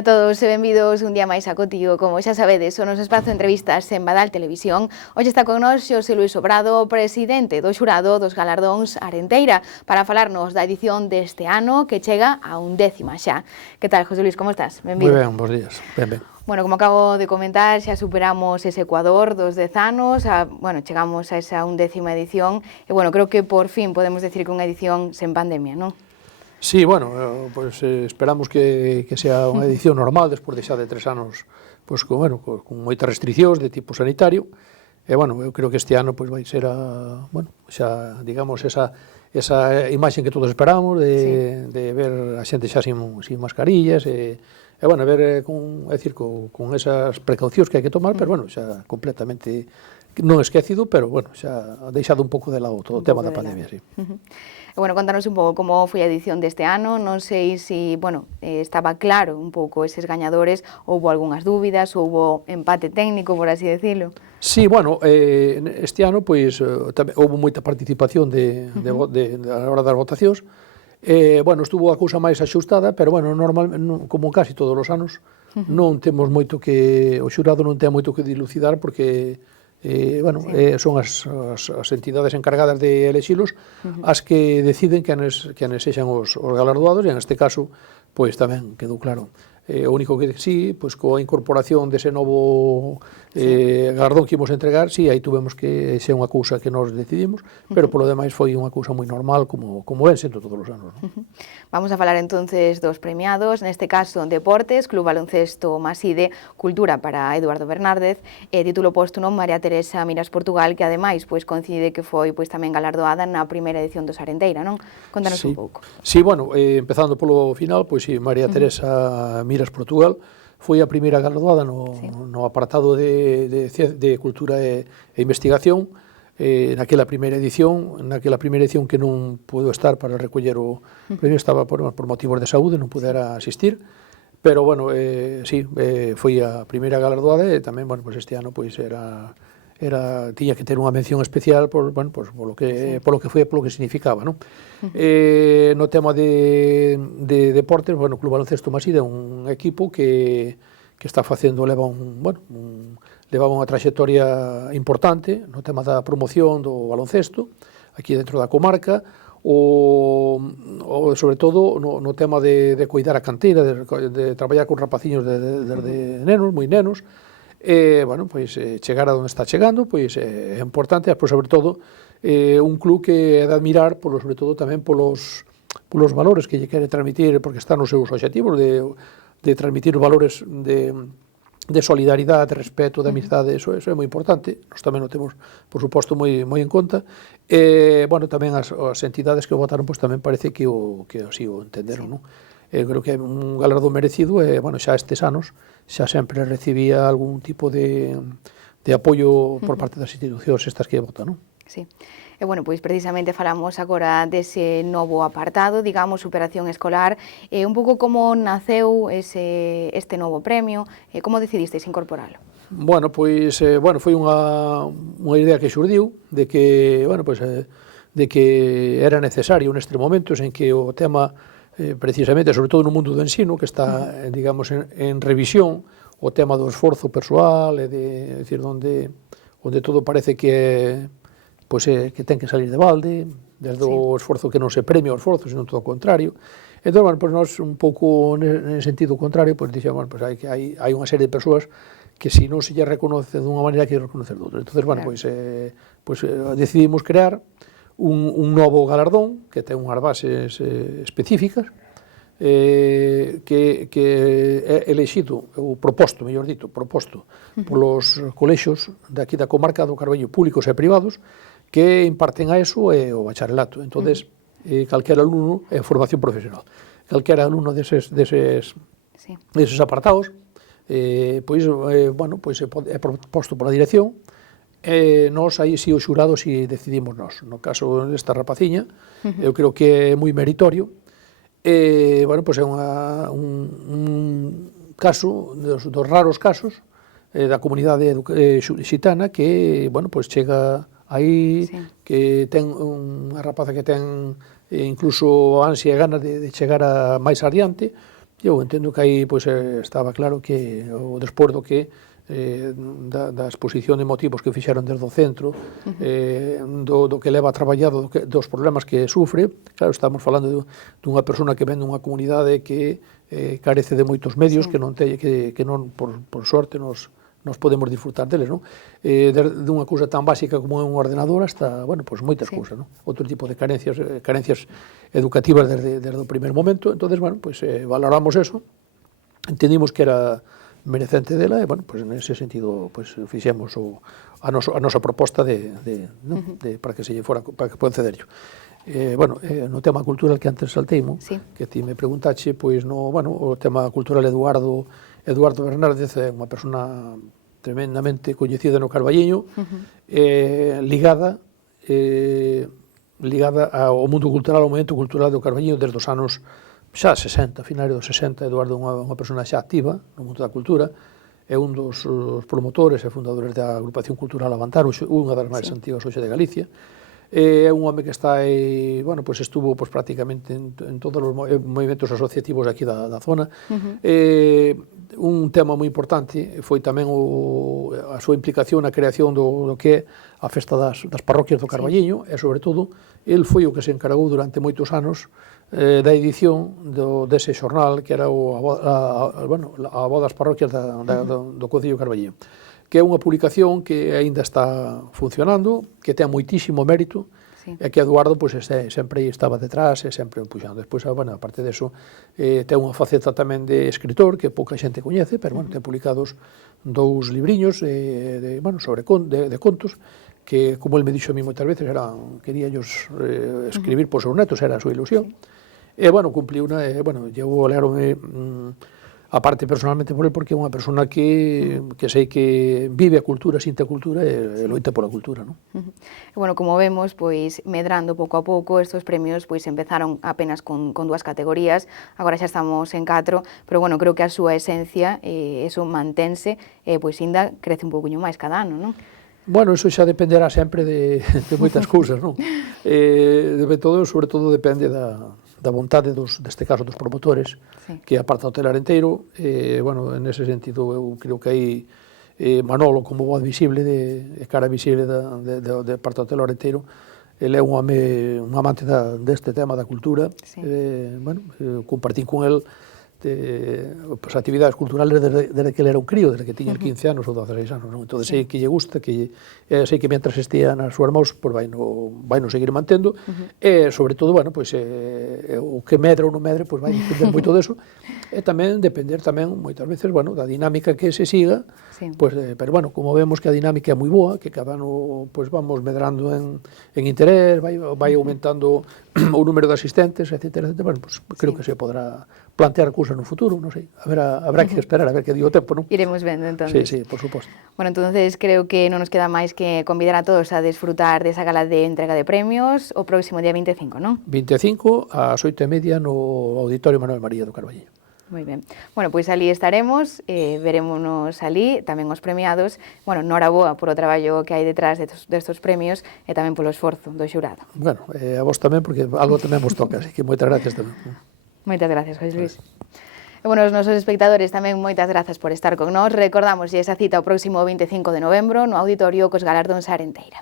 Ola a todos e benvidos un día máis a Contigo. Como xa sabedes, o noso espazo de entrevistas en Badal Televisión. Hoxe está con nós Xosé Luís Sobrado, presidente do xurado dos galardóns Arenteira, para falarnos da edición deste ano que chega a 11ª xa. Que tal, José Luís, como estás? Moi Benvido. ben, bons días. Ben. Bueno, como acabo de comentar, xa superamos ese Ecuador dos 10 anos, chegamos a esa 11ª edición, e creo que por fin podemos decir que unha edición sen pandemia, non? Sí, pues esperamos que sea unha edición normal despois de xa de 3 anos pues, con moitas restriccións de tipo sanitario. E, eu creo que este ano pues, vai ser xa, digamos, esa imaxe que todos esperamos de ver a xente xa sin mascarillas e ver con esas precaucións que hai que tomar, pero xa completamente non esquecido, pero xa deixado un pouco de lado todo o tema da pandemia, sí. Contanos un pouco como foi a edición deste ano, non sei se, estaba claro un pouco eses gañadores, houbo algunhas dúbidas, houbo empate técnico, por así decirlo. Sí, este ano, pois, houbo moita participación a hora das votacións. Estuvo a cousa máis axustada, pero, normal, como casi todos os anos, non temos moito que, o xurado non ten moito que dilucidar, porque son as entidades encargadas de elexilos as que deciden quenes sexan os galardoados, e neste caso pois tamén quedou claro. O único que sí, pois coa incorporación dese novo galardón que imos entregar, sí, aí tuvemos que ser unha cousa que nos decidimos, pero polo demais foi unha cousa moi normal, como ven sendo todos os anos. Vamos a falar entonces dos premiados, neste caso Deportes, Club Baloncesto Maside, Cultura para Eduardo Bernárdez, título póstumo María Teresa Miras Portugal, que ademais coincide que foi tamén galardoada na primeira edición dos Arenteira, non? Contanos un pouco. Sí, empezando polo final, pois sí, María Teresa Miras Portugal foi a primeira galardoada no apartado de Cultura e Investigación, naquela primeira edición que non pudo estar para recoller o premio, estaba por motivos de saúde, non pudera asistir, pero, sí, foi a primeira galardoada e tamén, este ano, tiña que ter unha mención especial polo que foi, polo que significaba, non? No tema de deportes, o Club Baloncesto Maside é un equipo que está facendo, leva unha traxectoria importante no tema da promoción do baloncesto aquí dentro da comarca, sobre todo no tema de cuidar a canteira, de traballar con rapaciños desde nenos, moi nenos, chegar a onde está chegando é importante, sobre todo un club que é de admirar sobre todo tamén polos valores que lle quere transmitir, porque está nos seus obxectivos de transmitir valores de solidaridade, de respeto, de amizade. Eso é moi importante, nós tamén o temos, por suposto, moi en conta. Tamén as entidades que o votaron tamén parece que así o entenderon, non? Creo que é un galardón merecido e, xa estes anos, xa sempre recibía algún tipo de apoio por parte das institucións estas que votan, non? Sí. E, precisamente falamos agora dese novo apartado, digamos, superación escolar, un pouco como naceu este novo premio, como decidisteis incorporalo? Foi unha idea que xurdiu de que era necesario nestes momentos en que o tema, precisamente, sobre todo no mundo do ensino, que está, digamos, en revisión, o tema do esforzo persoal, onde todo parece que ten que salir de balde, desde o esforzo que non se premia o esforzo, senón todo o contrario. Entón, nós un pouco en sentido contrario, dixemos, hai unha serie de persoas que se non se lle reconoce dunha maneira que reconocer de outra. Entón, decidimos crear un novo galardón que ten unhas bases específicas, que é elexido, ou proposto polos colexios daqui da comarca do Carballo, públicos e privados, que imparten a ESO e o bacharelato. Entón, calquera alumno é formación profesional. Calquera alumno deses apartados, é proposto pola dirección, e nós, aí, si o xurado, si decidimos nós. No caso desta rapaciña, eu creo que é moi meritorio, é un caso, dos raros casos da comunidade xitana que, chega aí, que ten unha rapaza que ten incluso ansia e ganas de chegar a máis adiante, Eu entendo que aí pois, estaba claro que o despois do que da exposición de motivos que fixeron desde o centro, do que leva traballado, dos problemas que sufre. Claro, estamos falando dunha persona que ven nunha comunidade que carece de moitos medios, que non por sorte, nos podemos disfrutar deles, non? Dunha cousa tan básica como un ordenador hasta, bueno, pois moitas cousas, non? Outro tipo de carencias educativas desde o primer momento. Entonces, bueno, pois valoramos eso, entendimos que era merecente dela e, bueno, pois nese sentido pois fixemos a nosa proposta para que se lle fora, para que concederlo. Bueno, no tema cultural que antes salteimo, que ti me preguntache, pois o tema cultural Eduardo Bernárdez é unha persona tremendamente coñecida no Carballiño, ligada ao mundo cultural, ao movimento cultural do Carballiño desde os anos xa 60, finais dos 60. Eduardo é unha persona xa activa no mundo da cultura, é un dos promotores e fundadores da agrupación cultural Avantar, unha das máis antigas hoxe de Galicia. É un home que está bueno, pois estuvo pois, prácticamente en todos os movimentos asociativos aquí da zona. Un tema moi importante foi tamén a súa implicación na creación do que é a festa das parroquias do Carballiño, e sobre todo, el foi o que se encargou durante moitos anos da edición dese xornal que era a voz das parroquias do Concello de Carballiño, que é unha publicación que aínda está funcionando, que ten moitísimo mérito, e que Eduardo pois, sempre estaba detrás e sempre puxando. Despois, bueno, aparte deso, ten unha faceta tamén de escritor que pouca xente coñece, pero bueno, ten publicados 2 libriños de contos que, como el me dixo a mí moitas veces, quería ellos escribir por seus netos, era a súa ilusión. E, bueno, cumpliuna, eu alegro-me aparte personalmente por él, porque é unha persona que sei que vive a cultura, sinte a cultura e loita pola cultura, non? Bueno, como vemos, pois medrando pouco a pouco, estos premios pois empezaron apenas con 2 categorías, agora xa estamos en 4, pero bueno, creo que a súa esencia, eso mantense, pois ainda crece un pouquinho máis cada ano, non? Bueno, eso xa dependerá sempre de moitas cousas, non? Sobre todo depende da vontade deste caso dos promotores, que aparta o telar inteiro. Bueno, en ese sentido eu creo que aí Manolo, como voz visible, cara visible de aparta o telar inteiro, ele é un amante deste tema da cultura. Bueno, compartín con el as actividades culturales desde que ele era un crío, desde que tiña 15 anos ou 16 anos, non? Entón, sei que lle gusta, sei que mentras estea nas súas mãos, pois vai no seguir mantendo, e, sobre todo, bueno, pois, o que medra ou non medre, pois vai depender moito deso, e tamén depender moitas veces, bueno, da dinámica que se siga, pois, pero, bueno, como vemos que a dinámica é moi boa, que cada ano, pois, vamos medrando en interés, vai aumentando o número de asistentes, etcétera, bueno, pois, creo que se podrá plantear cousas no futuro, non sei, habrá que esperar a ver que digo o tempo, non? Iremos vendo, entonces. Sí, por suposto. Bueno, entonces creo que non nos queda máis que convidar a todos a desfrutar desa gala de entrega de premios o próximo día 25, non? 25 ás 8:30 no Auditorio Manuel María do Carballiño. Moi ben. Bueno, pois ali estaremos, verémonos ali, tamén os premiados. Bueno, noraboa por o traballo que hai detrás destos premios e tamén polo esforzo do xurado. Bueno, a vos tamén, porque algo tamén vos toca, así que moitas gracias tamén. Moitas gracias, José Luis. E, bueno, os nosos espectadores tamén moitas grazas por estar con nós. Recordamos esa cita o próximo 25 de novembro no Auditorio cos Galardóns Arenteira.